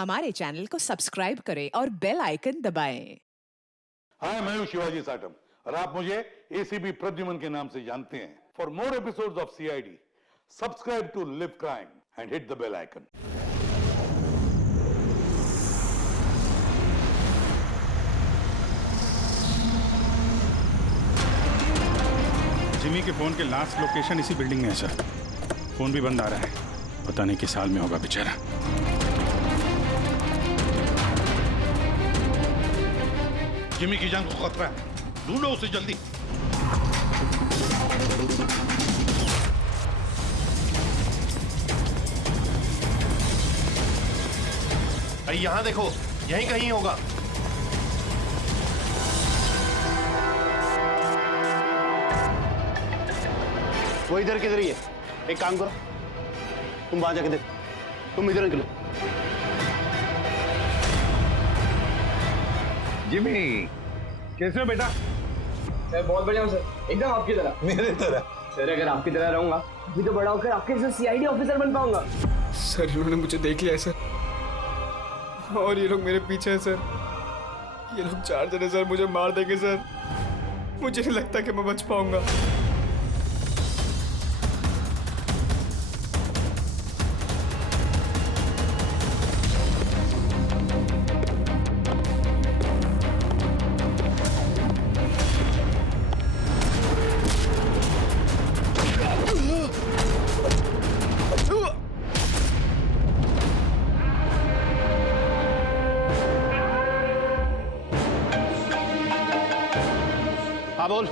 हमारे चैनल को सब्सक्राइब करें और बेल आइकन दबाएं। हाय, मैं हूं शिवाजी साटम और आप मुझे एसीपी प्रद्युमन के नाम से जानते हैं। For more episodes of CID, subscribe to live crime and hit the bell icon. Jimmy के फोन के लास्ट लोकेशन इसी बिल्डिंग में है सर। फोन भी बंद आ रहा है, पता नहीं किस साल में होगा बेचारा। जिमी की जान को खतरा है, ढूंढो उसे जल्दी। भाई यहाँ देखो, यहीं कहीं होगा। वो इधर किधर ही है। एक काम करो, तुम वहां जाके देखो, तुम इधर निकलो। जिमी, कैसे हो बेटा? सर बहुत बढ़िया हूँ सर, एकदम आपकी तरह। मेरे तरह? सर अगर आपकी तरह रहूंगा अभी तो बड़ा होकर आपके जैसे सीआईडी ऑफिसर बन पाऊंगा। सर इन्होंने मुझे देख लिया है सर, और ये लोग मेरे पीछे हैं सर। ये लोग 4 जने सर मुझे मार देंगे सर। मुझे नहीं लगता कि मैं बच पाऊंगा। हाँ बोल,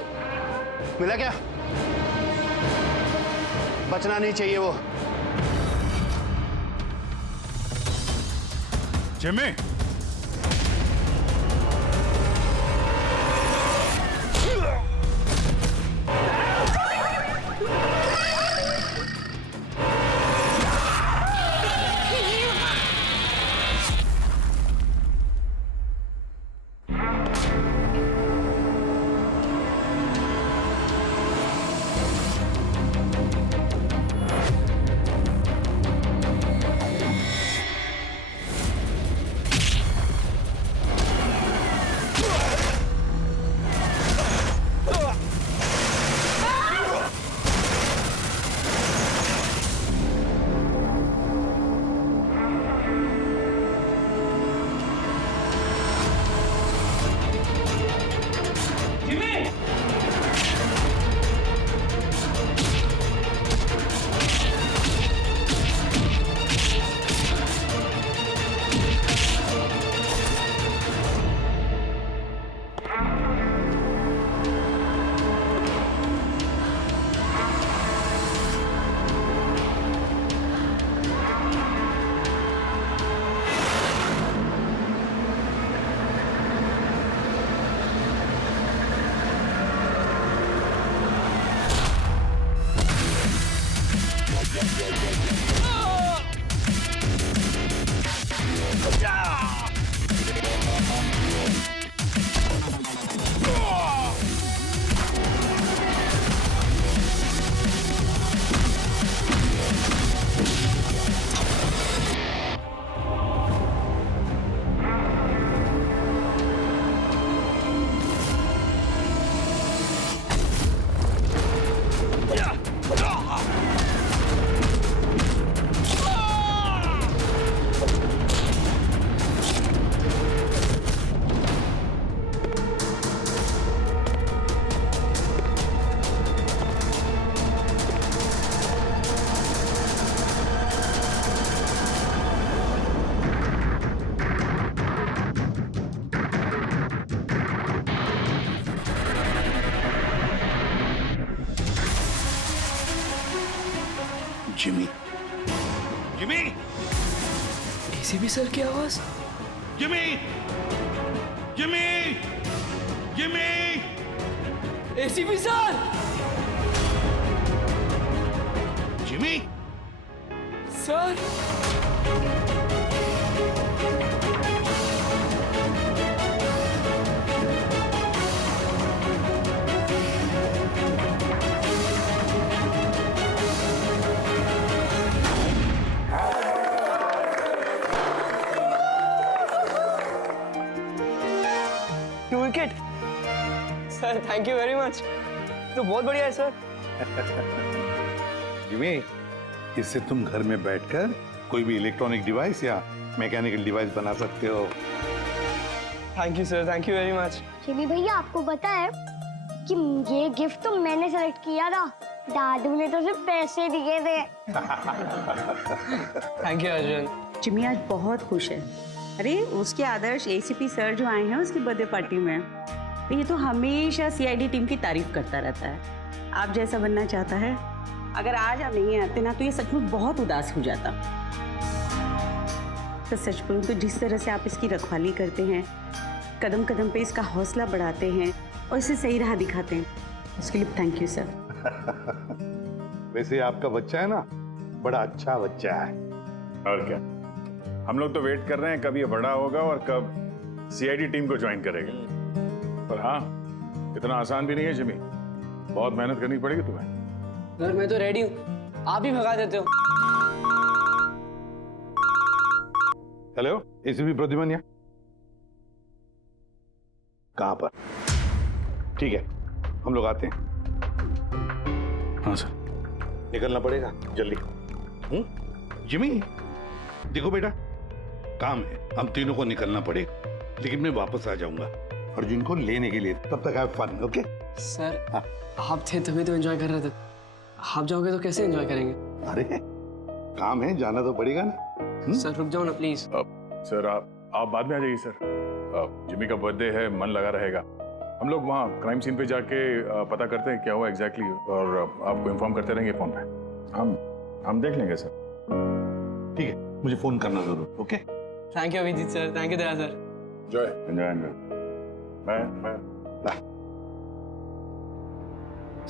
मिला क्या? बचना नहीं चाहिए वो। Jimmy, Jimmy, Jimmy, ACP sir की आवाज। Jimmy, Jimmy, Jimmy, ACP sir! Jimmy, sir! Sir thank you very much, तो बहुत बढ़िया है सर। जिमी, इससे तुम घर में बैठकर कोई भी इलेक्ट्रॉनिक डिवाइस या मैकेनिकल डिवाइस बना सकते हो। Thank you sir, thank you very much. Jimmy भैया आपको पता है कि ये गिफ्ट तो मैंने सेलेक्ट किया था, दादू ने तो सिर्फ पैसे दिए थे। Thank you Arjun. जिमी आज बहुत खुश है। अरे उसके आदर्श एसीपी सर जो आए हैं उसकी बर्थडे पार्टी में, तो ये तो हमेशा सीआईडी टीम की तारीफ करता रहता है। आप जैसा बनना चाहता है। अगर आज आप नहीं आते ना तो ये सच में बहुत उदास हो जाता। तो सच बोलूं तो जिस तरह से आप इसकी रखवाली करते हैं, कदम कदम पे इसका हौसला बढ़ाते हैं और इसे सही राह दिखाते हैं, उसके लिए थैंक यू सर। वैसे आपका बच्चा है ना, बड़ा अच्छा बच्चा है। और क्या, हम लोग तो वेट कर रहे हैं कब ये बड़ा होगा और कब सीआईडी टीम को ज्वाइन करेगा। पर हाँ, इतना आसान भी नहीं है जिमी, बहुत मेहनत करनी पड़ेगी तुम्हें। सर मैं तो रेडी हूँ, आप ही भगा देते हो। हेलो, एसीपी प्रद्युमन यहाँ? कहाँ पर? ठीक है, हम लोग आते हैं। हाँ सर। निकलना पड़ेगा जल्दी। जिमी, देखो बेटा, काम है, हम तीनों को निकलना पड़ेगा, लेकिन मैं वापस आ जाऊंगा अर्जुन को लेने के लिए। तब तक हैव फन, ओके? सर आप थे तभी तो एंजॉय कर रहे थे, आप जाओगे तो कैसे एंजॉय करेंगे? अरे काम है, जाना तो पड़ेगा ना। सर रुक जाओ ना प्लीज। सर आप बाद में आ जाइए सर। जिमी का बर्थडे है, मन लगा रहेगा। हम लोग वहाँ क्राइम सीन पे जाके पता करते हैं क्या हुआ एग्जैक्टली, और आपको इन्फॉर्म करते रहेंगे फोन पे। हम देख लेंगे सर। ठीक है, मुझे फोन करना जरूर, okay? Thank you Abhijeet sir, thank you Daya sir. Enjoy. Bye.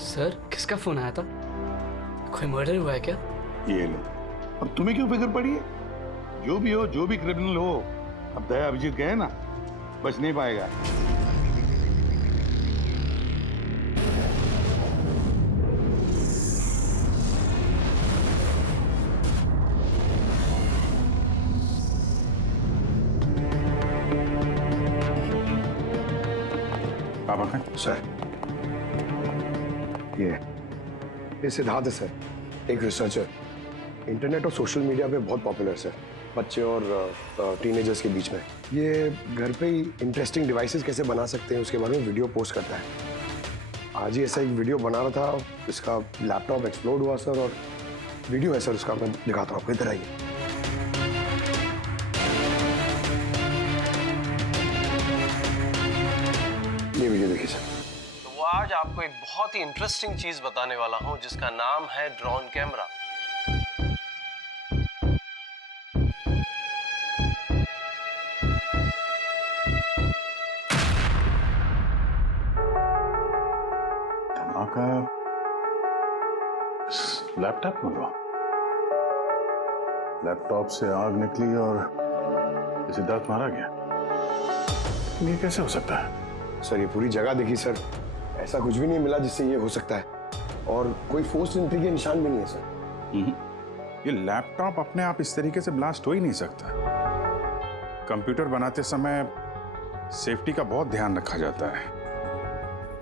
Sir किसका फोन आया था? कोई मर्डर हुआ है क्या? ये लो, अब तुम्हें क्यों फिक्र पड़ी है? जो भी हो, जो भी क्रिमिनल हो, अब दया अभिजीत गए ना, बच नहीं पाएगा। पापा कहाँ? सर ये सिद्धार्थ है सर, एक रिसर्चर, इंटरनेट और सोशल मीडिया पे बहुत पॉपुलर सर, बच्चे और टीनेजर्स के बीच में। ये घर पे ही इंटरेस्टिंग डिवाइसेस कैसे बना सकते हैं उसके बारे में वीडियो पोस्ट करता है। आज ही ऐसा एक वीडियो बना रहा था, इसका लैपटॉप एक्सप्लोड हुआ सर, और वीडियो है सर उसका, मैं दिखाता हूँ आपको, इधर आइए। ये वीडियो देखिए सर। तो आज आपको एक बहुत ही इंटरेस्टिंग चीज बताने वाला हूं जिसका नाम है ड्रोन कैमरा। धमाका लैपटॉप में हुआ। लैपटॉप से आग निकली और सिद्धार्थ मारा गया। ये कैसे हो सकता है? सर ये पूरी जगह देखी सर, ऐसा कुछ भी नहीं मिला जिससे ये हो सकता है, और कोई फोर्स एंट्री के निशान भी नहीं है सर। ये लैपटॉप अपने आप इस तरीके से ब्लास्ट हो ही नहीं सकता। कंप्यूटर बनाते समय सेफ्टी का बहुत ध्यान रखा जाता है,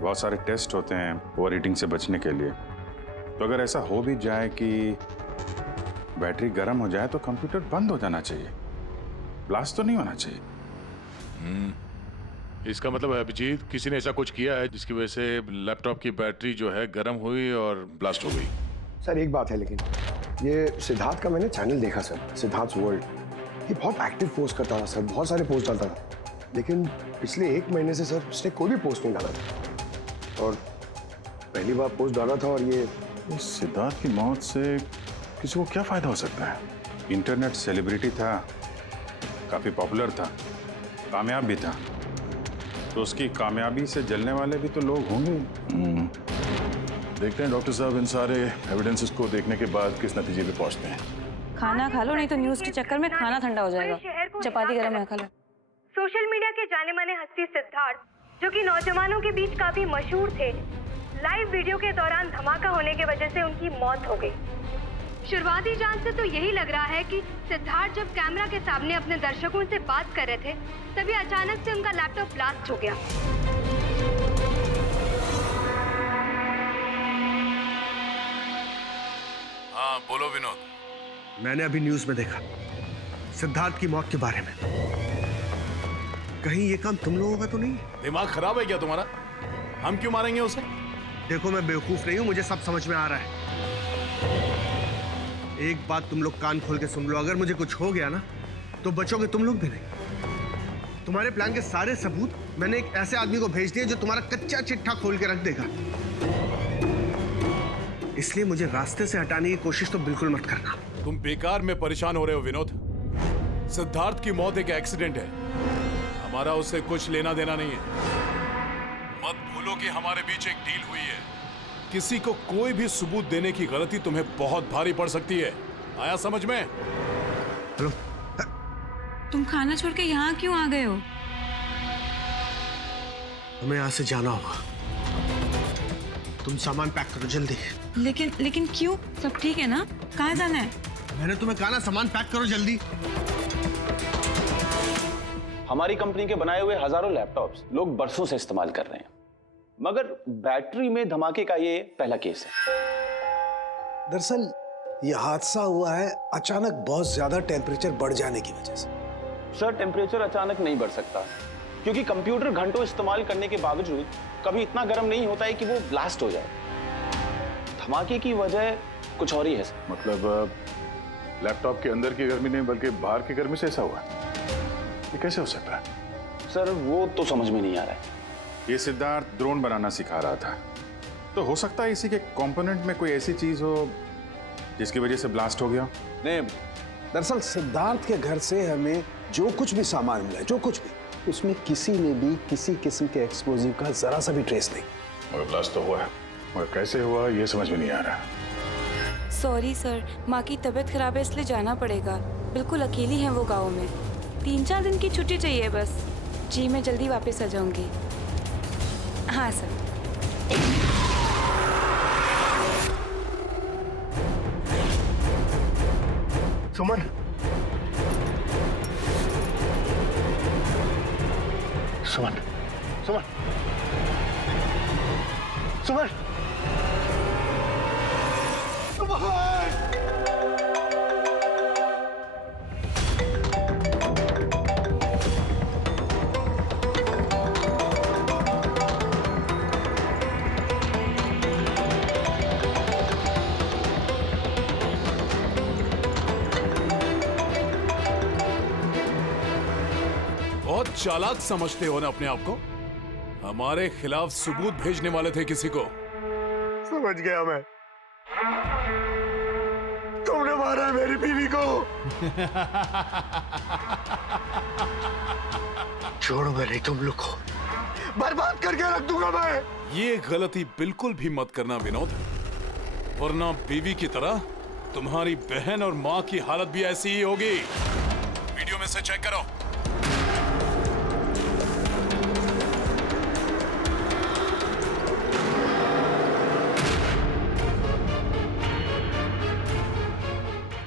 बहुत सारे टेस्ट होते हैं ओवर हीटिंग से बचने के लिए। तो अगर ऐसा हो भी जाए कि बैटरी गर्म हो जाए तो कंप्यूटर बंद हो जाना चाहिए, ब्लास्ट तो नहीं होना चाहिए। इसका मतलब है अभिजीत, किसी ने ऐसा कुछ किया है जिसकी वजह से लैपटॉप की बैटरी जो है गर्म हुई और ब्लास्ट हो गई। सर एक बात है, लेकिन ये सिद्धार्थ का मैंने चैनल देखा सर, सिद्धार्थ वर्ल्ड, ये बहुत एक्टिव पोस्ट करता था सर, बहुत सारे पोस्ट डालता था, लेकिन पिछले 1 महीने से सर उसने कोई भी पोस्ट नहीं डाला था, और पहली बार पोस्ट डाला था। और ये सिद्धार्थ की मौत से किसी को क्या फायदा हो सकता है? इंटरनेट सेलिब्रिटी था, काफी पॉपुलर था, कामयाब भी था, तो उसकी कामयाबी से जलने वाले भी तो लोग होंगे। देखते हैं डॉक्टर साहब इन सारे एविडेंसेस को देखने के बाद किस नतीजे पे पहुंचते हैं। खाना खा लो, नहीं तो न्यूज के चक्कर में खाना ठंडा हो जाएगा। चपाती गरम है, खा लो। सोशल मीडिया के जाने माने हस्ती सिद्धार्थ, जो कि नौजवानों के बीच काफी मशहूर थे, लाइव वीडियो के दौरान धमाका होने की वजह से उनकी मौत हो गई। शुरुआती जांच से तो यही लग रहा है कि सिद्धार्थ जब कैमरा के सामने अपने दर्शकों से बात कर रहे थे, तभी अचानक से उनका लैपटॉप ब्लास्ट हो गया। हाँ बोलो विनोद। मैंने अभी न्यूज में देखा सिद्धार्थ की मौत के बारे में। कहीं ये काम तुम लोगों का तो नहीं? दिमाग खराब है क्या तुम्हारा? हम क्यों मारेंगे उसे? देखो मैं बेवकूफ नहीं हूं, मुझे सब समझ में आ रहा है। एक बात तुम लोग कान खोल के सुन लो, अगर मुझे कुछ हो गया ना तो बचोगे तुम लोग भी नहीं। तुम्हारे प्लान के सारे सबूत मैंने एक ऐसे आदमी को भेज दिए जो तुम्हारा कच्चा चिट्ठा खोल के रख देगा। इसलिए मुझे रास्ते से हटाने की कोशिश तो बिल्कुल मत करना। तुम बेकार में परेशान हो रहे हो विनोद। सिद्धार्थ की मौत एक एक्सीडेंट है, हमारा उससे कुछ लेना देना नहीं है। मत भूलो कि हमारे बीच एक डील हुई है। किसी को कोई भी सबूत देने की गलती तुम्हें बहुत भारी पड़ सकती है। आया समझ में? हेलो, तुम खाना छोड़ के यहाँ क्यों आ गए हो? हमें यहाँ से जाना होगा। तुम सामान पैक करो जल्दी। लेकिन क्यों? सब ठीक है ना? कहाँ जाना है? मैंने तुम्हें कहा ना, सामान पैक करो जल्दी। हमारी कंपनी के बनाए हुए हजारों लैपटॉप्स लोग बरसों से इस्तेमाल कर रहे हैं, मगर बैटरी में धमाके का ये पहला केस है। दरअसल ये हादसा हुआ है अचानक बहुत ज्यादा टेम्परेचर बढ़ जाने की वजह से। सर, टेम्परेचर अचानक नहीं बढ़ सकता, क्योंकि कंप्यूटर घंटों इस्तेमाल करने के बावजूद कभी इतना गर्म नहीं होता है कि वो ब्लास्ट हो जाए। धमाके की वजह कुछ और ही है। मतलब लैपटॉप के अंदर की गर्मी नहीं बल्कि बाहर की गर्मी से ऐसा हुआ? ये कैसे हो सकता है? सर, वो तो समझ में नहीं आ रहा है। ये सिद्धार्थ ड्रोन बनाना सिखा रहा था, तो हो सकता है इसी के कंपोनेंट में कोई ऐसी चीज हो जिसकी वजह से ब्लास्ट हो गया। नहीं, दरअसल सिद्धार्थ के घर से हमें जो कुछ भी सामान मिला, जो कुछ भी, उसमें किसी ने भी किसी किस्म के एक्सप्लोजिव का जरा सा भी ट्रेस नहीं। मगर ब्लास्ट तो हुआ है, मगर कैसे हुआ ये समझ में नहीं आ रहा। सॉरी सर, माँ की तबीयत खराब है इसलिए जाना पड़ेगा। बिल्कुल अकेली हैं वो गाँव में। 3-4 दिन की छुट्टी चाहिए बस। जी मैं जल्दी वापस आ जाऊंगी। हाँ सर। सुमन, सुमन, सुमन, सुमन, बहुत चालाक समझते हो ना अपने आप को। हमारे खिलाफ सबूत भेजने वाले थे किसी को। समझ गया मैं। तुमने मारा है मेरी बीवी को। छोड़ूंगा नहीं तुम लोग को, बर्बाद करके रख दूंगा मैं। ये गलती बिल्कुल भी मत करना विनोद, वरना बीवी की तरह तुम्हारी बहन और माँ की हालत भी ऐसी ही होगी। वीडियो में से चेक करो।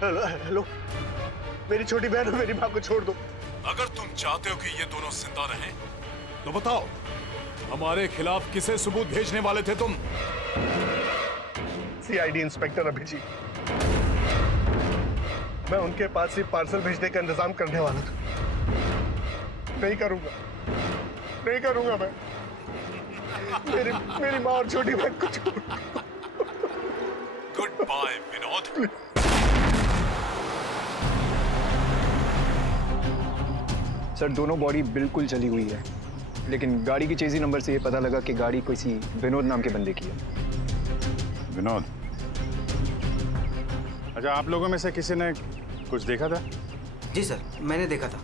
हेलो, हेलो, मेरी छोटी बहन और मेरी माँ को छोड़ दो। अगर तुम चाहते हो कि ये दोनों जिंदा रहें, तो बताओ हमारे खिलाफ किसे सबूत भेजने वाले थे तुम? CID inspector Abhijeet. मैं उनके पास ही पार्सल भेजने का इंतजाम करने वाला था। नहीं करूंगा, नहीं करूंगा मैं। मेरी माँ और छोटी बहन को छोड़ दो। Good bye Vinod. सर, दोनों बॉडी बिल्कुल जली हुई है, लेकिन गाड़ी की चेजी नंबर से ये पता लगा कि गाड़ी किसी विनोद नाम के बंदे की है। विनोद? अच्छा, आप लोगों में से किसी ने कुछ देखा था? जी सर, मैंने देखा था।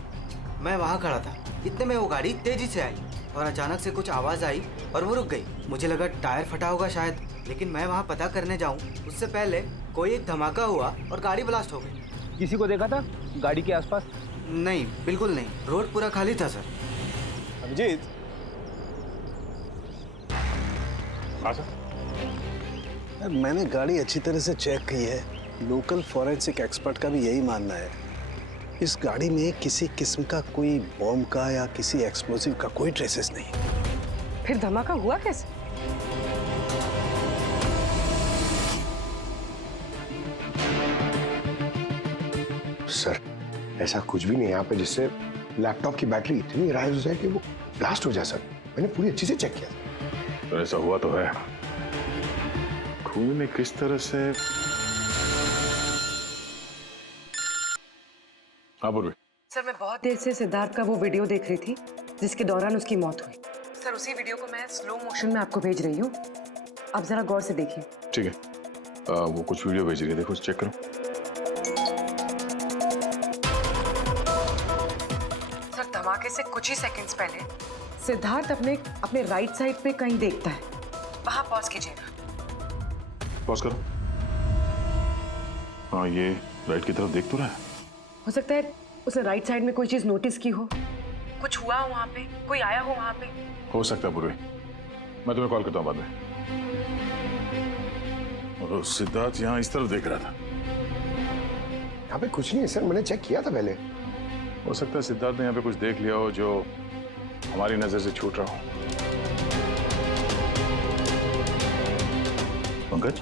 मैं वहाँ खड़ा था, इतने में वो गाड़ी तेजी से आई और अचानक से कुछ आवाज़ आई और वो रुक गई। मुझे लगा टायर फटा होगा शायद, लेकिन मैं वहाँ पता करने जाऊँ उससे पहले कोई एक धमाका हुआ और गाड़ी ब्लास्ट हो गई। किसी को देखा था गाड़ी के आसपास? नहीं, बिल्कुल नहीं। रोड पूरा खाली था सर। अभिजीत, मैंने गाड़ी अच्छी तरह से चेक की है। लोकल फॉरेंसिक एक्सपर्ट का भी यही मानना है। इस गाड़ी में किसी किस्म का कोई बॉम्ब का या किसी एक्सप्लोसिव का कोई ट्रेसेस नहीं। फिर धमाका हुआ कैसे? सर ऐसा कुछ भी नहीं है यहाँ पे जिससे लैपटॉप की बैटरी इतनी राइज हो जाए कि वो ब्लास्ट हो जाए सर। मैंने पूरी अच्छी से चेक किया। तो ऐसा हुआ तो है। खून ने किस तरह से। हाँ पूर्वी। सर मैं बहुत देर से सिद्धार्थ का वो वीडियो देख रही थी जिसके दौरान उसकी मौत हुई। सर उसी वीडियो को मैं स्लो मोशन में आपको भेज रही हूँ, आप जरा गौर से देखिए। ठीक है, वो कुछ वीडियो भेज रही है, देखो चेक करो। सर धमाके से कुछ ही सेकंड्स पहले सिद्धार्थ अपने राइट साइड पे कहीं देखता है, वहां पॉज कीजिएगा। पॉज करो। हाँ ये राइट की तरफ देख तो रहा है। हो सकता है उसने राइट साइड में कोई चीज नोटिस की हो, कुछ हुआ हो वहां पे, कोई आया हो वहां पे। हो सकता है पूर्वी, मैं तुम्हें कॉल करता हूँ बाद में। और सिद्धार्थ यहाँ इस तरफ देख रहा था। यहाँ पे कुछ नहीं है सर, मैंने चेक किया था पहले। हो सकता है सिद्धार्थ ने यहाँ पे कुछ देख लिया हो जो हमारी नजर से छूट रहा हो। पंकज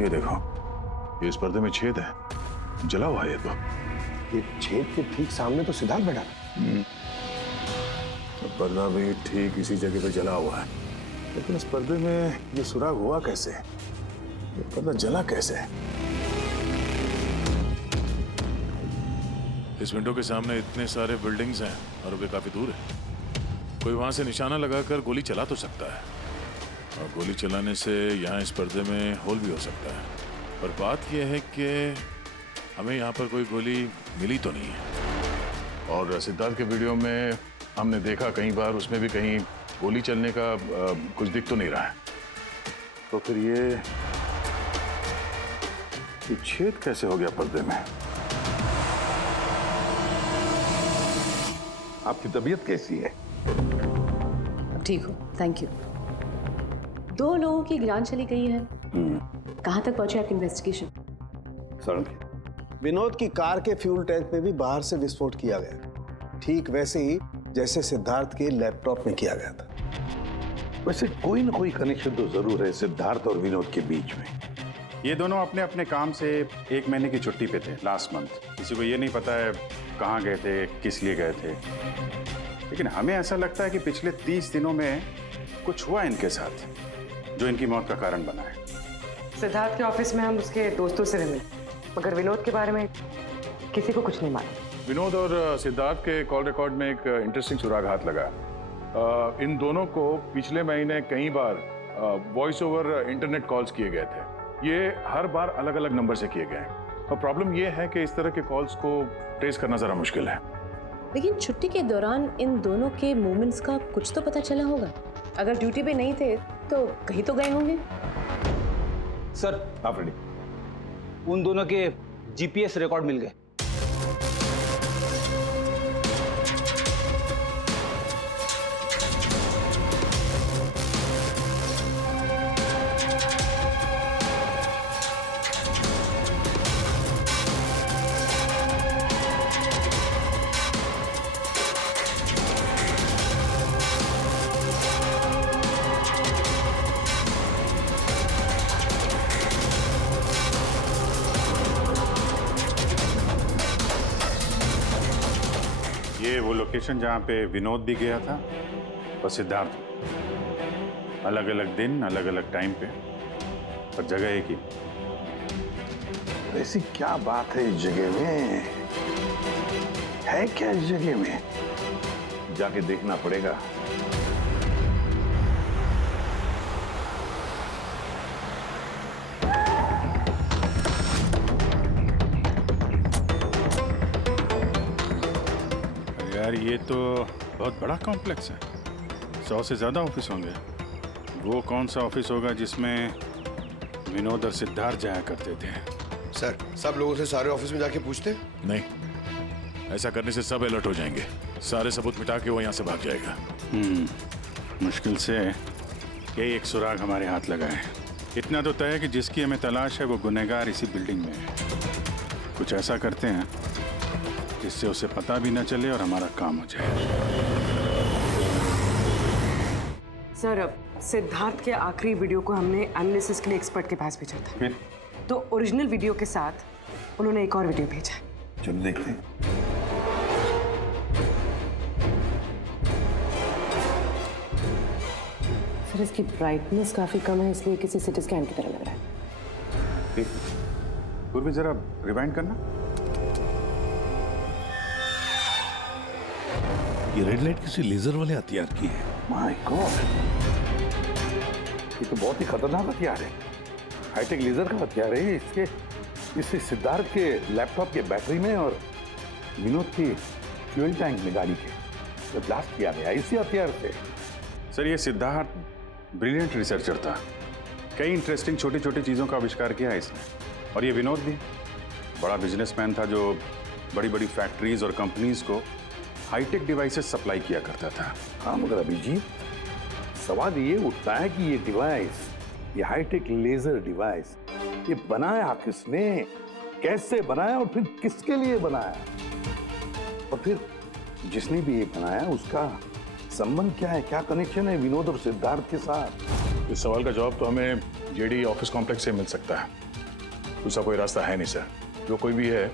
ये देखो, ये इस पर्दे में छेद है, जला हुआ है। ये छेद के ठीक सामने तो सिद्धार्थ बैठा है। तो पर्दा भी ठीक इसी जगह पे जला हुआ है, लेकिन इस पर्दे में ये सुराग हुआ कैसे? ये पर्दा जला कैसे? इस विंडो के सामने इतने सारे बिल्डिंग्स हैं और वे काफी दूर है। कोई वहां से निशाना लगाकर गोली चला तो सकता है, और गोली चलाने से यहाँ इस पर्दे में होल भी हो सकता है। पर बात यह है कि हमें यहाँ पर कोई गोली मिली तो नहीं है। और सिद्धार्थ के वीडियो में हमने देखा कई बार, उसमें भी कहीं गोली चलने का कुछ दिख तो नहीं रहा है। तो फिर ये छेद कैसे हो गया पर्दे में? आपकी तबीयत कैसी है? अब ठीक हो, थैंक यू। 2 लोगों की जान चली गई है। कहाँ तक पहुंचे आपकी इन्वेस्टिगेशन? विनोद की कार के फ्यूल टैंक में भी बाहर से विस्फोट किया गया, ठीक वैसे ही जैसे सिद्धार्थ के लैपटॉप में किया गया था। वैसे कोई ना कोई कनेक्शन तो जरूर है सिद्धार्थ और विनोद के बीच में। ये दोनों अपने अपने काम से 1 महीने की छुट्टी पे थे लास्ट मंथ। किसी को ये नहीं पता है कहाँ गए थे, किस लिए गए थे, लेकिन हमें ऐसा लगता है कि पिछले 30 दिनों में कुछ हुआ इनके साथ जो इनकी मौत का कारण बना है। सिद्धार्थ के ऑफिस में हम उसके दोस्तों से मिले, मगर विनोद के बारे में किसी को कुछ नहीं मालूम। विनोद और सिद्धार्थ के कॉल रिकॉर्ड में एक इंटरेस्टिंग सुराग हाथ लगा। इन दोनों को पिछले महीने कई बार वॉइस ओवर इंटरनेट कॉल्स किए गए थे। ये हर बार अलग अलग नंबर से किए गए, और प्रॉब्लम ये है कि इस तरह के कॉल्स को ट्रेस करना जरा मुश्किल है। लेकिन छुट्टी के दौरान इन दोनों के मूवमेंट्स का कुछ तो पता चला होगा। अगर ड्यूटी पे नहीं थे तो कहीं तो गए होंगे। सर आप रेडी? उन दोनों के जीपीएस रिकॉर्ड मिल गए। ये वो लोकेशन जहाँ पे विनोद भी गया था और सिद्धार्थ, अलग अलग दिन अलग अलग टाइम पे, और जगह एक ही। ऐसी क्या बात है इस जगह में? है क्या इस जगह में? जाके देखना पड़ेगा। यार ये तो बहुत बड़ा कॉम्प्लेक्स है, 100 से ज्यादा ऑफिस होंगे। वो कौन सा ऑफिस होगा जिसमें विनोद और सिद्धार्थ जाया करते थे? सर सब लोगों से सारे ऑफिस में जाके पूछते? नहीं, ऐसा करने से सब अलर्ट हो जाएंगे। सारे सबूत मिटा के वो यहाँ से भाग जाएगा। मुश्किल से यही एक सुराग हमारे हाथ लगा है। इतना तो तय है कि जिसकी हमें तलाश है वो गुनहगार इसी बिल्डिंग में है। कुछ ऐसा करते हैं जिससे उसे पता भी न चले और हमारा काम हो जाए। सर अब सिद्धार्थ के आखिरी वीडियो को हमने एनालिसिस के लिए एक्सपर्ट के पास भेजा था। तो ओरिजिनल वीडियो के साथ उन्होंने एक और वीडियो भेजा है। चलो देखते हैं। सर इसकी ब्राइटनेस काफी कम है, इसलिए किसी सिटी स्कैन की तरह लग रहा है। पूर्वी जरा रिवाइंड करना। ये रेड लाइट किसी लेजर वाले हथियार की है। माय गॉड, ये तो बहुत ही खतरनाक हथियार है। हाईटेक लेजर का हथियार है। इससे सिद्धार्थ के लैपटॉप के बैटरी में और विनोद की फ्यूल टैंक में गाड़ी के तो ब्लास्ट किया गया इसी हथियार से। सर ये सिद्धार्थ ब्रिलियंट रिसर्चर था, कई इंटरेस्टिंग छोटी छोटी चीज़ों का आविष्कार किया है इसने। और ये विनोद भी बड़ा बिजनेसमैन था जो बड़ी बड़ी फैक्ट्रीज और कंपनीज को हाईटेक डिवाइसेस सप्लाई किया करता था। हाँ मगर अभिजीत, सवाल ये उठता है कि ये डिवाइस, ये हाईटेक लेजर डिवाइस, ये बनाया किसने, कैसे बनाया और फिर किसके लिए बनाया, और फिर जिसने भी ये बनाया उसका संबंध क्या है, क्या कनेक्शन है विनोद और सिद्धार्थ के साथ। इस सवाल का जवाब तो हमें जेडी ऑफिस कॉम्प्लेक्स से मिल सकता है, दूसरा कोई रास्ता है नहीं सर। जो कोई भी है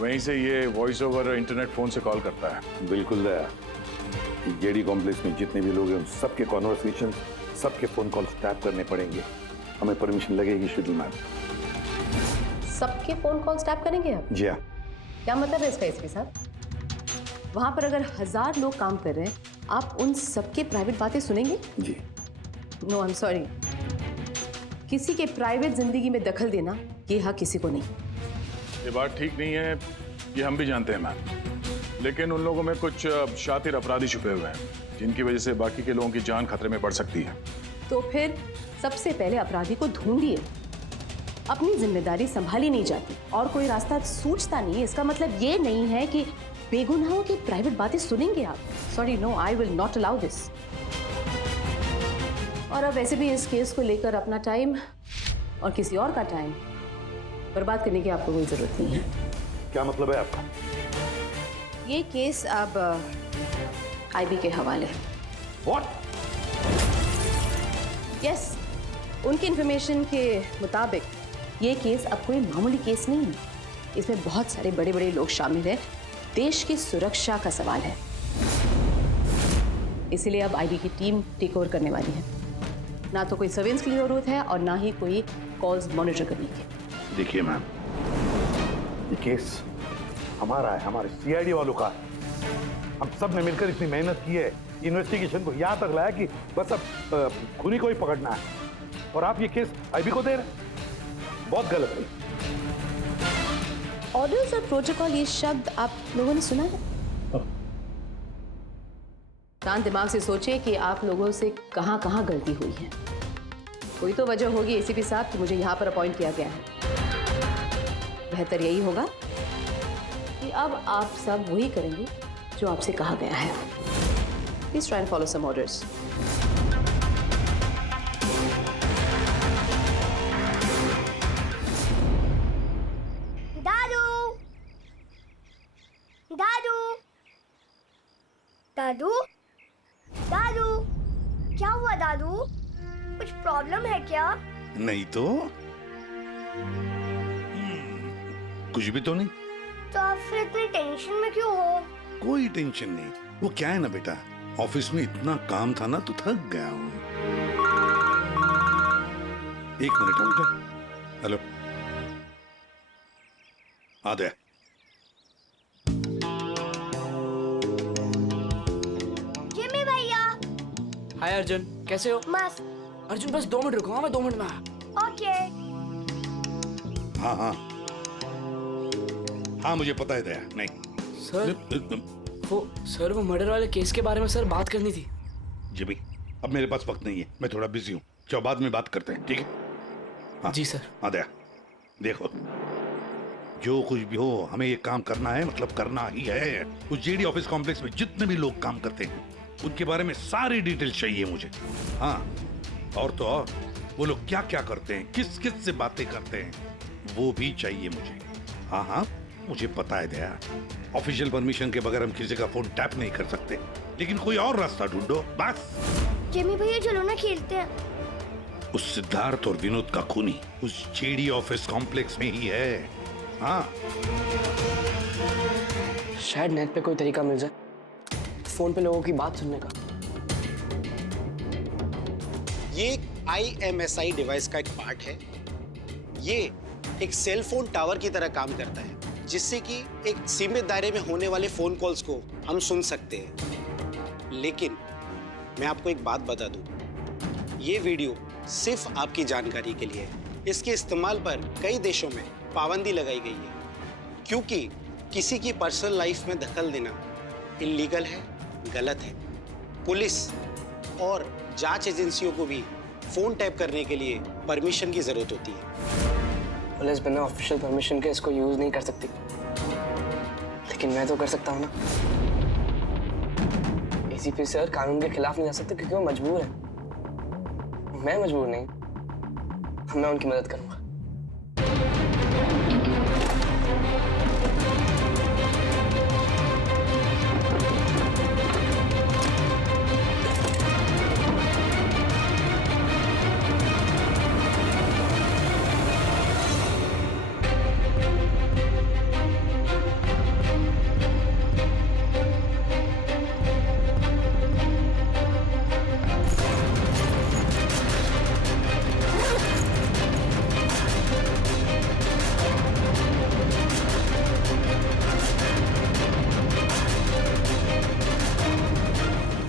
वहीं से ये वॉइस ओवर इंटरनेट फोन से कॉल करता है। बिल्कुल दया, जेडी कॉम्प्लेक्स में जितने भी लोग हैं सबके कॉन्वर्सेशन, सबके फोन कॉल्स टैप करने पड़ेंगे। हमें परमिशन लगेगी शेड्यूल मैम। सबके फोन कॉल टैप करेंगे आप? जी हाँ। क्या मतलब है इसका इसके साथ? वहां पर अगर 1000 लोग काम कर रहे हैं, आप उन सबके प्राइवेट बातें सुनेंगे? जी। नो आई एम सॉरी, किसी के प्राइवेट जिंदगी में दखल देना ये हक किसी को नहीं। ये बात ठीक नहीं है, ये हम भी जानते हैं मैम, लेकिन उन लोगों में कुछ शातिर अपराधी छुपे हुए हैं जिनकी वजह से बाकी के लोगों की जान खतरे में पड़ सकती है। तो फिर सबसे पहले अपराधी को ढूंढिए। अपनी जिम्मेदारी संभाली नहीं जाती और कोई रास्ता सूझता नहीं, इसका मतलब ये नहीं है कि बेगुनाहों की प्राइवेट बातें सुनेंगे आप। Sorry, no, I will not allow this. और अब वैसे भी इस केस को लेकर अपना टाइम और किसी और का टाइम बर्बाद करने की आपको कोई जरूरत नहीं है। क्या मतलब है आपका? ये केस अब आईबी के हवाले है। What? यस, उनकी इंफॉर्मेशन के मुताबिक ये केस अब कोई मामूली केस नहीं है। इसमें बहुत सारे बड़े बड़े लोग शामिल हैं। देश की सुरक्षा का सवाल है, इसीलिए अब आईबी की टीम टेक ओवर करने वाली है। ना तो कोई सर्वेलेंस की जरूरत है और ना ही कोई कॉल्स मॉनिटर करने की। देखिए मैम, ये केस हमारा है, हमारे सीआईडी वालों का। हम सब ने मिलकर इतनी मेहनत की है, इन्वेस्टिगेशन को यहाँ तक लाया कि बस अब खूनी को ही पकड़ना है, और आप ये केस आईबी को दे रहे हैं। बहुत गलत है। ऑर्डर्स और प्रोटोकॉल, ये शब्द आप लोगों ने सुना है? शांत दिमाग से सोचिए कि आप लोगों से कहां कहां गलती हुई है। कोई तो वजह होगी एसीपी साहब कि मुझे यहां पर अपॉइंट किया गया है। बेहतर यही होगा कि अब आप सब वही करेंगे जो आपसे कहा गया है। Please try and follow some orders. दादू, दादू, क्या हुआ दादू? कुछ प्रॉब्लम है क्या? नहीं तो कुछ भी तो नहीं। तो आप फिर इतनी टेंशन में क्यों हो? कोई टेंशन नहीं। वो क्या है ना बेटा, ऑफिस में इतना काम था ना तो थक गया हूँ। एक मिनट रुको। हेलो, आ गया। जिमी भैया। हाय अर्जुन, कैसे हो? मस्त। अर्जुन बस 2 मिनट रुको, हाँ मैं 2 मिनट में आया। ओके। हाँ हाँ हाँ, मुझे पता है दया। नहीं सर वो मर्डर वाले केस के बारे में सर बात करनी थी। जी भाई, अब मेरे पास वक्त नहीं है, मैं थोड़ा बिजी हूँ। चलो बाद में बात करते हैं, ठीक है? हाँ जी सर। हाँ दया, देखो जो कुछ भी हो हमें ये काम करना है, मतलब करना ही है। उस जेडी ऑफिस कॉम्प्लेक्स में जितने भी लोग काम करते हैं उनके बारे में सारी डिटेल चाहिए मुझे। हाँ, और तो और वो लोग क्या क्या करते हैं, किस किस से बातें करते हैं, वो भी चाहिए मुझे। हाँ हाँ मुझे पता है दया, ऑफिशियल परमिशन के बगैर हम किसी का फोन टैप नहीं कर सकते, लेकिन कोई और रास्ता ढूंढो बस। जिमी भैया चलो ना खेलते हैं। उस सिद्धार्थ और विनोद का खूनी उस जेडी ऑफिस कॉम्प्लेक्स में ही है। हाँ, शायद नेट पे कोई तरीका मिल जाए फोन पे लोगों की बात सुनने का। ये एक IMSI डिवाइस का एक पार्ट है। ये एक सेल फोन टावर की तरह काम करता है, जिससे कि एक सीमित दायरे में होने वाले फोन कॉल्स को हम सुन सकते हैं। लेकिन मैं आपको एक बात बता दूं, ये वीडियो सिर्फ आपकी जानकारी के लिए है। इसके इस्तेमाल पर कई देशों में पाबंदी लगाई गई है, क्योंकि किसी की पर्सनल लाइफ में दखल देना इल्लीगल है, गलत है। पुलिस और जांच एजेंसियों को भी फोन टैप करने के लिए परमिशन की जरूरत होती है। पुलिस बिना ऑफिशियल परमिशन के इसको यूज नहीं कर सकती, लेकिन मैं तो कर सकता हूँ ना। ACP सर कानून के खिलाफ नहीं जा सकते क्योंकि वो मजबूर है। मैं मजबूर नहीं, मैं उनकी मदद करूंगा।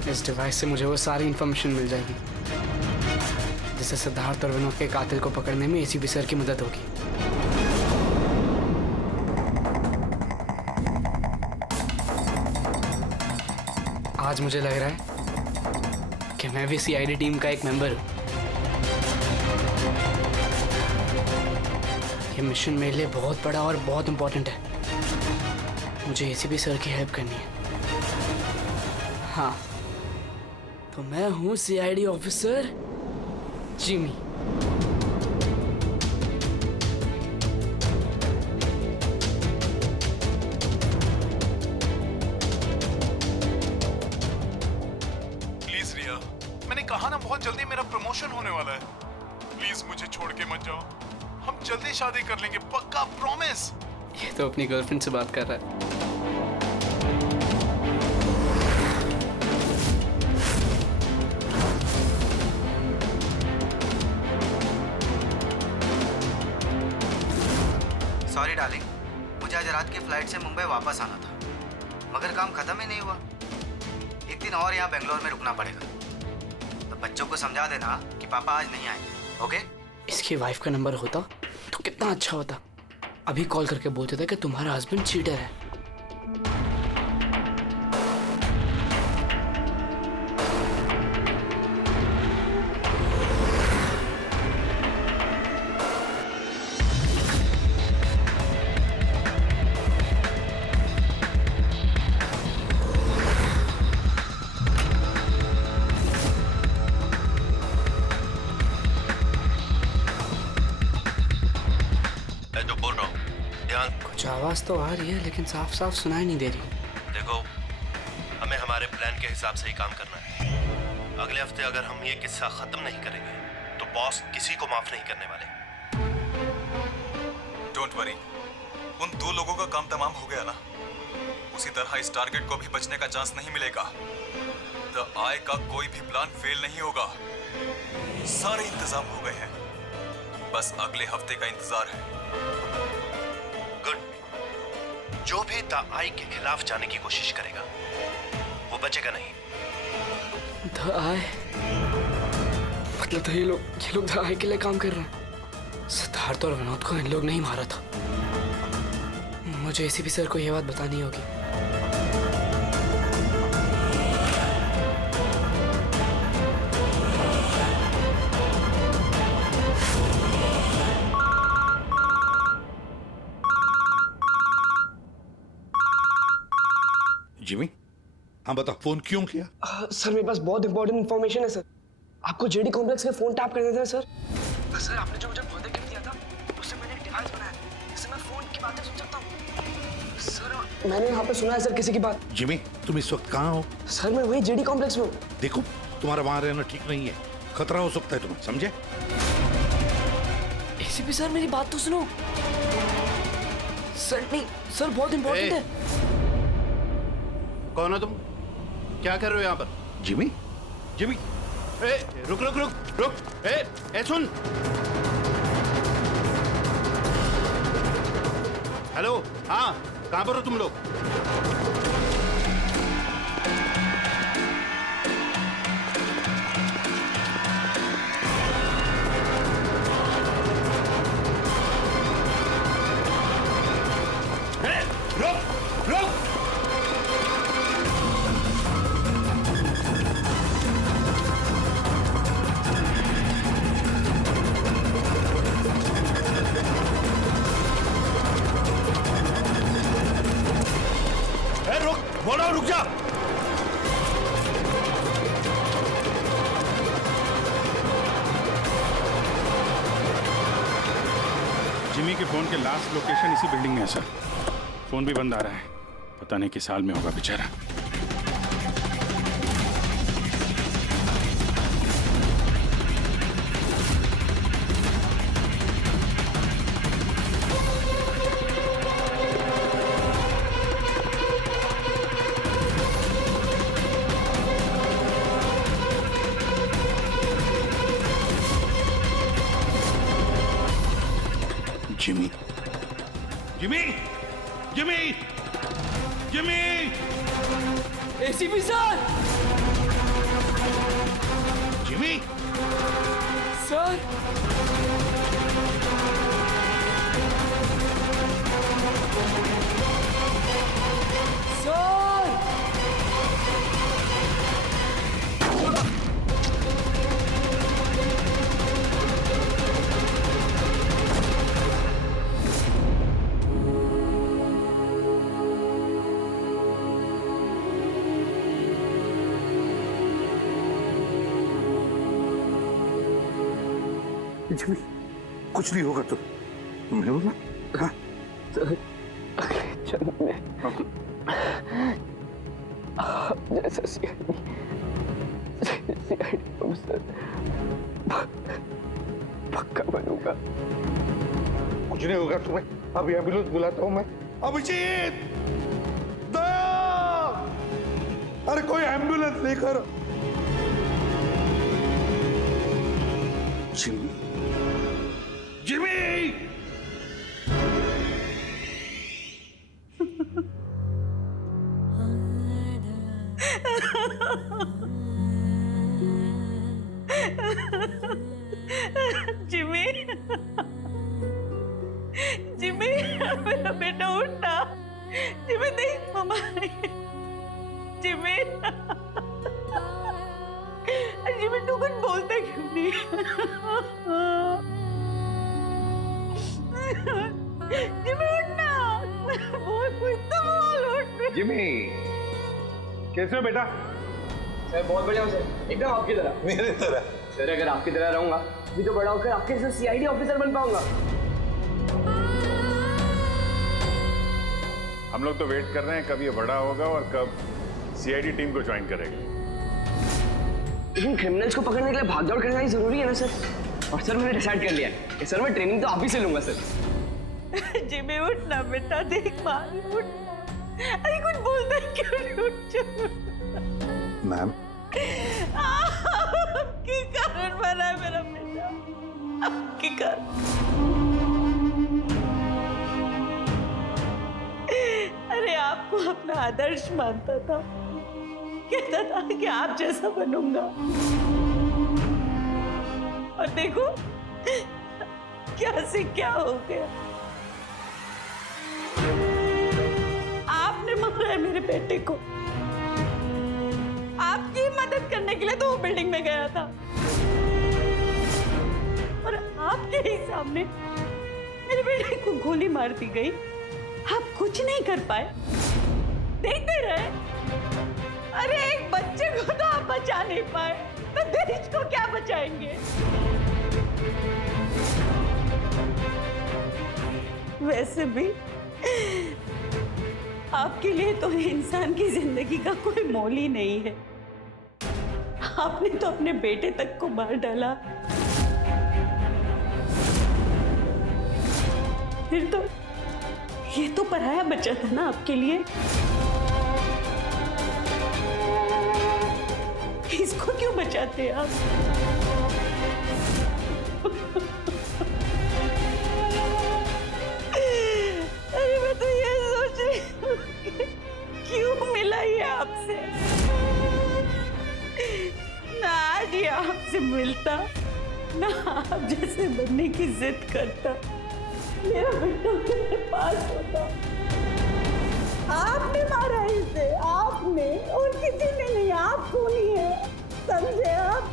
इस डिवाइस से मुझे वो सारी इंफॉर्मेशन मिल जाएगी जिससे सिद्धार्थ और विनोद के कातिल को पकड़ने में ACP सर की मदद होगी। आज मुझे लग रहा है कि मैं भी CID टीम का एक मेंबर हूं। ये मिशन मेरे लिए बहुत बड़ा और बहुत इंपॉर्टेंट है। मुझे ACP सर की हेल्प करनी है। हाँ, तो मैं हूँ CID ऑफिसर जिमी। प्लीज रिया, मैंने कहा ना बहुत जल्दी मेरा प्रमोशन होने वाला है। प्लीज मुझे छोड़ के मत जाओ, हम जल्दी शादी कर लेंगे, पक्का, प्रॉमिस। ये तो अपनी गर्लफ्रेंड से बात कर रहा है। सॉरी डार्लिंग, मुझे आज रात की फ्लाइट से मुंबई वापस आना था, मगर काम खत्म ही नहीं हुआ। एक दिन और यहाँ बेंगलोर में रुकना पड़ेगा। तो बच्चों को समझा देना कि पापा आज नहीं आएंगे, ओके? इसकी वाइफ का नंबर होता तो कितना अच्छा होता। अभी कॉल करके बोलते थे कि तुम्हारा हस्बैंड चीटर है। कुछ आवाज तो आ रही है लेकिन साफ साफ सुनाई नहीं दे रही। देखो, हमें हमारे प्लान के हिसाब से ही काम करना है। अगले हफ्ते अगर हम ये किस्सा खत्म नहीं करेंगे तो बॉस किसी को माफ नहीं करने वाले। डोंट वरी, उन 2 लोगों का काम तमाम हो गया ना। उसी तरह इस टारगेट को भी बचने का चांस नहीं मिलेगा। द आई का कोई भी प्लान फेल नहीं होगा। सारे इंतजाम हो गए हैं, बस अगले हफ्ते का इंतजार है। जो भी द आई के खिलाफ जाने की कोशिश करेगा वो बचेगा नहीं। द आई मतलब तो ये लोग द आई के लिए काम कर रहे हैं। सिद्धार्थ और विनोद को इन लोग नहीं मारा था। मुझे ACP सर को ये बात बतानी होगी। जिमी, हाँ बता, फोन क्यों किया? सर मेरे पास बहुत इंपॉर्टेंट इन्फॉर्मेशन है सर। आपको JD कॉम्प्लेक्स में फोन टैप करना था सर। सर आपने जो मुझे बर्थडे गिफ्ट दिया था उससे मैंने एक डिवाइस बनाया जिससे मैं फोन की बातें सुन सकता हूँ। सर मैंने यहाँ पे सुना है सर किसी की बात। जिमी, तुम इस वक्त कहाँ हो? सर मैं वही JD कॉम्प्लेक्स में हूँ। देखो, तुम्हारा वहां रहना ठीक नहीं है, खतरा हो सकता है तुम्हें, समझे? ACP सर मेरी बात तो सुनो। सर नहीं सर, बहुत इंपॉर्टेंट है। कौन हो तुम? क्या कर रहे हो यहाँ पर? जिमी, जिमी, ए, रुक रुक रुक रुक, ए सुन। हेलो, हाँ, कहाँ पर हो तुम लोग? बोलो, रुक जा। जिमी के फोन के लास्ट लोकेशन इसी बिल्डिंग में है सर। फोन भी बंद आ रहा है, पता नहीं किस हाल में होगा बेचारा। Jimmy, Jimmy, Jimmy, Jimmy, ACP sir. Jimmy, sir. Jimmy, कुछ नहीं होगा तुम मिलो ना। हाँ? अगले जन्म में आप जैसा सीआईडी ऑफिसर पक्का बनूंगा। कुछ नहीं होगा तुम्हें। अभी एम्बुलेंस बुलाता हूँ मैं। अभिजीत, दया, अरे कोई एम्बुलेंस लेकर। जिमी, जिमी, जिमी, जिमी, मेरा बेटा उठना। जिमी देख मम्मा, जिमी, जिमी तू कुछ बोलता क्यों नहीं? जिमी उठना, बहुत कुछ तो बोल उठ। जिमी, कैसे हो बेटा? सर बहुत बढ़िया हूँ सर, एकदम आपकी तरह। मेरे तरह? सर अगर आपकी तरह रहूंगा भी तो बड़ा होकर आपके जैसे सीआईडी ऑफिसर बन पाऊंगा। हम लोग तो वेट कर रहे हैं कब ये बड़ा होगा और कब सीआईडी टीम को ज्वाइन करेगा। लेकिन क्रिमिनल्स को पकड़ने के लिए भागदौड़ करना ही जरूरी है ना सर। और सर मैंने डिसाइड कर लिया है कि सर मैं ट्रेनिंग तो आप ही से लूंगा सर। जिमी उठना बेटा, देख मार उठ। अरे कुछ बोलता है क्यों नहीं? उठ जा। मैम, आपके कारण मरा है मेरा बेटा, आपके कारण। अरे आपको अपना आदर्श मानता था, कहता था कि आप जैसा बनूंगा, और देखो क्या से क्या हो गया। आपने मारा है मेरे बेटे को। आपकी मदद करने के लिए तो वो बिल्डिंग में गया था, और आपके ही सामने मेरे बेटे को गोली मार दी गई। आप कुछ नहीं कर पाए, देखते रहे। अरे एक बच्चे को तो आप बचा नहीं पाए, तो देश को क्या बचाएंगे? वैसे भी आपके लिए तो इंसान की जिंदगी का कोई मोल ही नहीं है। आपने तो अपने बेटे तक को मार डाला, फिर तो ये तो पराया बच्चा था ना आपके लिए। इसको क्यों बचाते आप? अरे मैं तो ये सोच रही हूँ कि क्यों मिला ये आपसे। ना आज ये आपसे मिलता, ना आप जैसे बनने की जिद करता, मेरा बेटा मेरे पास होता। आपने मारा इसे, आपने, और किसी ने नहीं, आप खूनी है, समझे आप?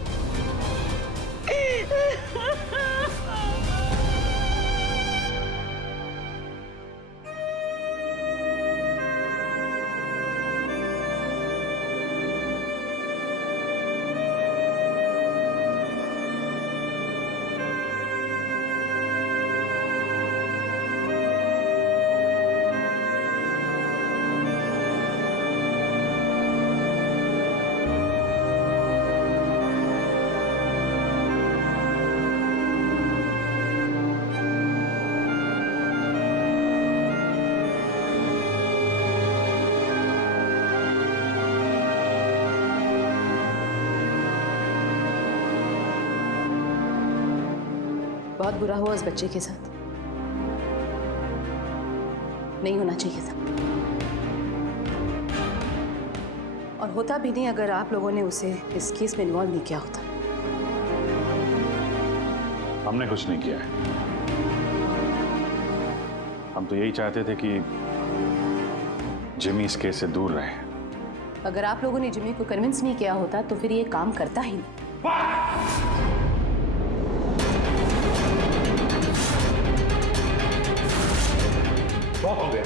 बहुत बुरा हुआ उस बच्चे के साथ, नहीं होना चाहिए था। और होता भी नहीं अगर आप लोगों ने उसे इस केस में इन्वॉल्व नहीं किया होता। हमने कुछ नहीं किया है। हम तो यही चाहते थे कि जिमी इस केस से दूर रहे। अगर आप लोगों ने जिमी को कन्विंस नहीं किया होता तो फिर ये काम करता ही नहीं। बहुत हो गया।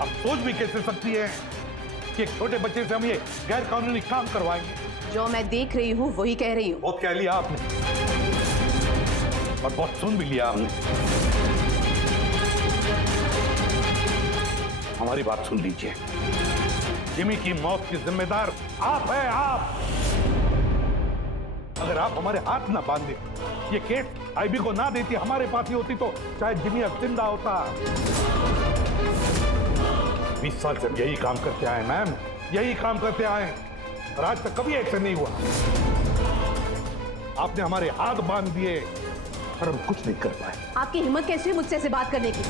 अब सोच भी कैसे सकती है कि एक छोटे बच्चे से हम ये गैर कानूनी काम करवाएंगे। जो मैं देख रही हूँ वही कह रही हूँ। बहुत कह लिया आपने और बहुत सुन भी लिया आपने। हमारी बात सुन लीजिए। जिमी की मौत की जिम्मेदार आप है, आप। अगर आप हमारे हाथ ना बांधे, ये केस आईबी को ना देती, हमारे पास ही होती, तो शायद जिमी अब जिंदा होता। 20 साल से यही काम करते आए मैम, यही काम करते आए, और आज तक कभी एक्शन नहीं हुआ। आपने हमारे हाथ बांध दिए पर हम कुछ नहीं कर पाए। आपकी हिम्मत कैसी है मुझसे ऐसे बात करने की?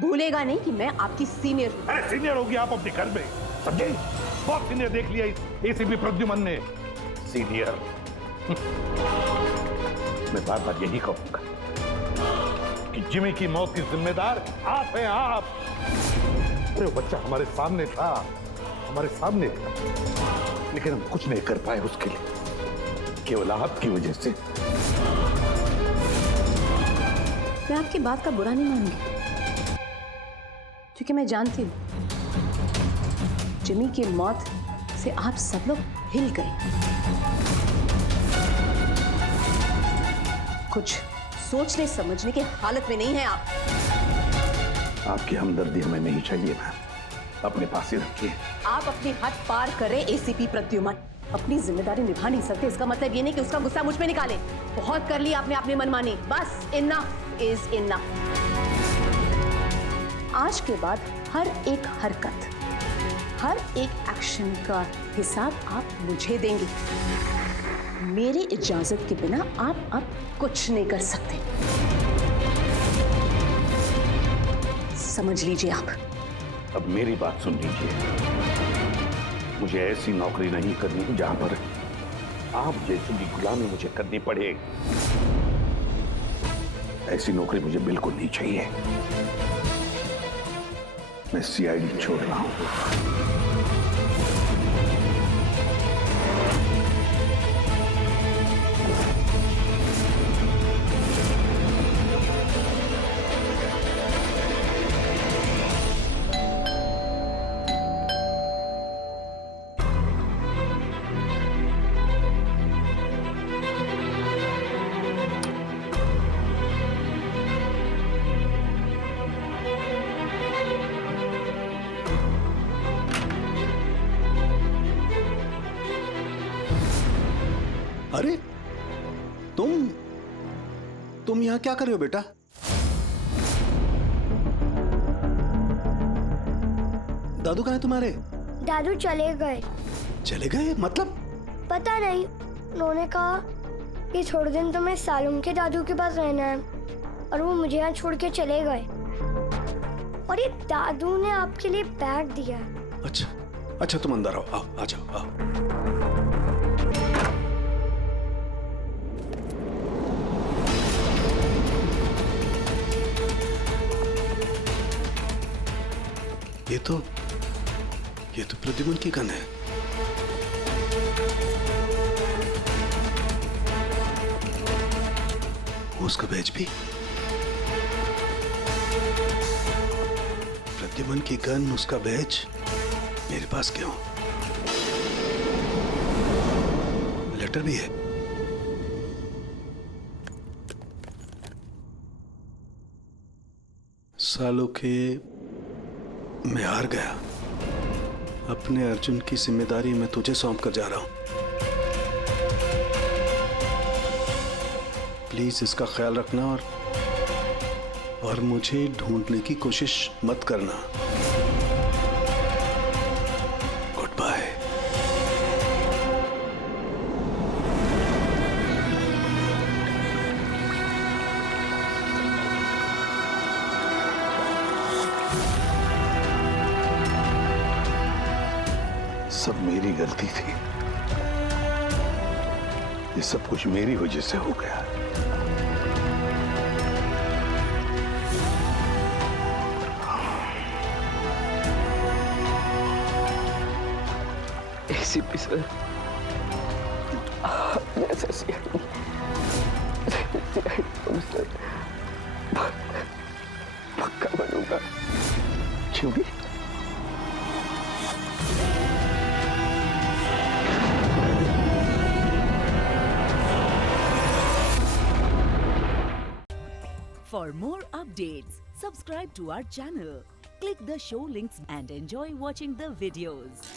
भूलेगा नहीं कि मैं आपकी सीनियर हूँ। अरे सीनियर होगी आप अपने घर में, समझे? बहुत सीनियर देख लिया इस एसीपी प्रद्युमन ने। सीनियर मैं बार बार यही कहूंगा कि जिमी की मौत की जिम्मेदार आप हैं, आप। अरे वो बच्चा हमारे सामने था, हमारे सामने था, लेकिन हम कुछ नहीं कर पाए उसके लिए, केवल आपकी वजह से। मैं आपकी बात का बुरा नहीं मानूंगी, क्योंकि मैं जानती हूँ जिमी की मौत से आप सब लोग हिल गए। कुछ सोचने समझने की हालत में नहीं है आप। आपकी हमदर्दी हमें नहीं चाहिए मैम, अपने पास ही रखिए। आप अपनी हद पार करें एसीपी प्रद्युमन। अपनी जिम्मेदारी निभा नहीं सकते, इसका मतलब ये नहीं कि उसका गुस्सा मुझ पे निकाले। बहुत कर लिया आपने अपनी मनमानी, बस इनफ इज इनफ। आज के बाद हर एक हरकत, हर एक एक्शन का हिसाब आप मुझे देंगे। मेरी इजाजत के बिना आप अब कुछ नहीं कर सकते, समझ लीजिए आप। अब मेरी बात सुन लीजिए। मुझे ऐसी नौकरी नहीं करनी जहां पर आप जैसी की गुलामी मुझे करनी पड़े। ऐसी नौकरी मुझे बिल्कुल नहीं चाहिए। मैं सीआईडी छोड़ रहा हूं। अरे तुम यहाँ क्या कर रहे हो बेटा? दादू कहाँ है तुम्हारे? दादू चले गए। चले गए मतलब? पता नहीं, उन्होंने कहा कि थोड़े दिन तुम्हें सालुम के दादू के पास रहना है और वो मुझे यहाँ छोड़ के चले गए। और ये दादू ने आपके लिए बैग दिया। अच्छा अच्छा, तुम अंदर आओ, आ जाओ, आओ। ये तो प्रद्युमन की गन है। उसका बैच भी। प्रद्युमन की गन, उसका बैच मेरे पास क्यों? लेटर भी है। सालों के मैं हार गया। अपने अर्जुन की जिम्मेदारी मैं तुझे सौंप कर जा रहा हूं। प्लीज इसका ख्याल रखना और मुझे ढूंढने की कोशिश मत करना। Good bye. सब मेरी गलती थी। ये सब कुछ मेरी वजह से हो गया। एसीपी सर, मैं सीआईडी पक्का बनूंगा। क्यों भी? For more updates, subscribe to our channel, click the show links and enjoy watching the videos.